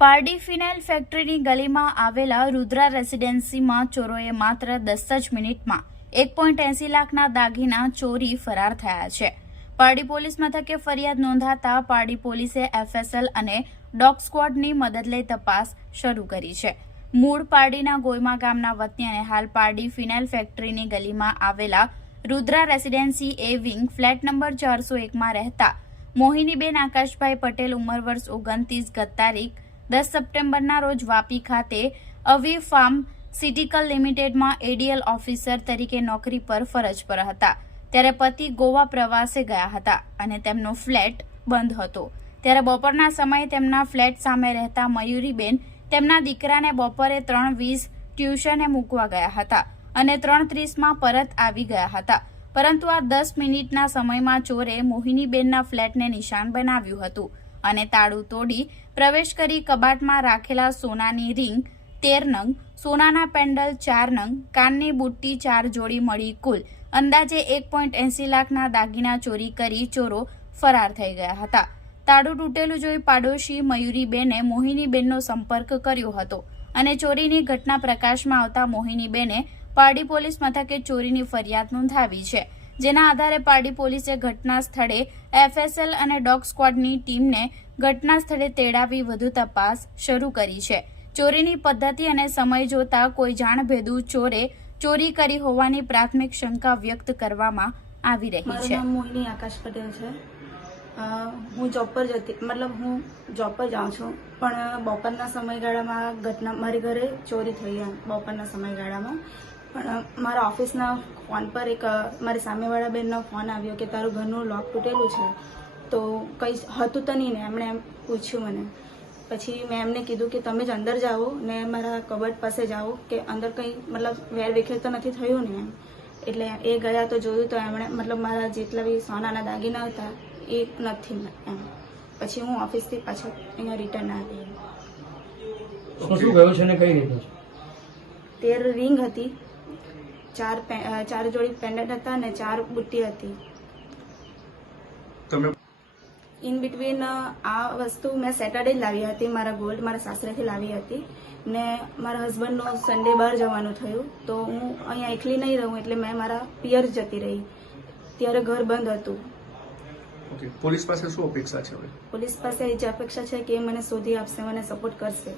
પારડી ફિનાઇલ ફેક્ટરીની ગલીમાં આવેલા રુદ્રા રેસિડેન્સીમાં ચોરોએ માત્ર 10 જ મિનિટમાં 1.80 લાખના દાગીના ચોરી ફરાર થયા છે. પારડી પોલીસ મથકે ફરિયાદ નોંધાતા પારડી પોલીસે એફએસએલ અને ડોગ સ્ક્વોડની મદદ લઈ તપાસ શરૂ કરી છે. મૂળ પારડીના ગોયમા ગામના વતની અને હાલ પારડી ફિનાઇલ ફેક્ટરીની ગલીમાં આવેલા રુદ્રા રેસિડેન્સી એ વિંગ ફ્લેટ નંબર 401માં રહેતા મોહિનીબેન આકાશભાઈ પટેલ ઉંમર વર્ષ 29 ગત તારીખ 10 સપ્ટેમ્બરના રોજ વાપી ખાતે અવી ફાર્માસ્યુટિકલ લિમિટેડમાં એડીએલ ઓફિસર તરીકે નોકરી પર ફરજ પર હતા. ત્યારે પતિ ગોવા પ્રવાસે ગયા હતા અને તેમનો ફ્લેટ બંધ હતો. ત્યારે બપોરના સમયે તેમના ફ્લેટ સામે રહેતા મયુરીબેન તેમના દીકરાને બપોરે 3:20 ટ્યુશને મૂકવા ગયા હતા અને 3:30માં પરત આવી ગયા હતા. પરંતુ આ 10 મિનિટના સમયમાં ચોરે મોહિનીબેનના ફ્લેટને નિશાન બનાવ્યું હતું અને તાળું તોડી પ્રવેશ કરી કબાટમાં રાખેલા સોનાની રિંગ 13 નંગ, સોનાના પેન્ડલ 4 નંગ, કાનની બુટ્ટી 4 જોડી મળી કુલ અંદાજે 1.80 લાખના દાગીના ચોરી કરી ચોરો ફરાર થઈ ગયા હતા. તાળું તૂટેલું જોઈ પાડોશી મયુરીબેને મોહિનીબેનનો સંપર્ક કર્યો હતો અને ચોરીની ઘટના પ્રકાશમાં આવતા મોહિનીબેને પારડી પોલીસ મથકે ચોરીની ફરિયાદ નોંધાવી છે. જેના આધારે પારડી પોલીસે ઘટના સ્થળે એફએસએલ અને ડોગ સ્ક્વોડની ટીમને ઘટના સ્થળે તેડાવી વધુ તપાસ શરૂ કરી છે. ચોરીની પદ્ધતિ અને સમય જોતા કોઈ જાણભેદુ ચોરે ચોરી કરી હોવાની પ્રાથમિક શંકા વ્યક્ત કરવામાં આવી રહી છે. મારું નામ મોહિની આકાશ પટેલ છે. હું જોબ પર જાઉં છું, પણ બપોરના સમયગાળામાં ઘટના મારી ઘરે ચોરી થઈ. બપોરના સમયગાળામાં પણ મારા ઓફિસના ફોન પર એક મારી સામેવાળા બેનનો ફોન આવ્યો કે તારું ઘરનું લોક તૂટેલું છે. તો કંઈ હતું તો નહીં ને, એમણે એમ પૂછ્યું મને. પછી મેં એમને કીધું કે તમે જ અંદર જાઓ ને મારા કબટ પાસે જાઓ કે અંદર કંઈ વેરવિખેર તો નથી થયું ને એમ. એટલે એ ગયા તો જોયું તો એમણે મારા જેટલા બી સોનાના દાગીના હતા એ નથી એમ. પછી હું ઓફિસથી પાછળ અહીંયા રિટર્ન આવી. શું ગયું છે ને કઈ રીતે? 13 રિંગ હતી, 4 જોડી પેન્ડન્ટ હતા અને 4 બુટ્ટી હતી. ઇન બિટવીન આ વસ્તુ મેં સેટરડે લાવી હતી. મારા ગોલ્ડ મારા સાસરેથી લાવી હતી ને મારા હસબન્ડનું સન્ડે બહાર જવાનું થયું તો હું અહીંયા એકલી નહીં રહું એટલે મેં મારા પિયર જતી રહી. ત્યારે ઘર બંધ હતું. પોલીસ પાસે શું અપેક્ષા છે? પોલીસ પાસે એ જ અપેક્ષા છે કે એ મને શોધી આપશે, મને સપોર્ટ કરશે.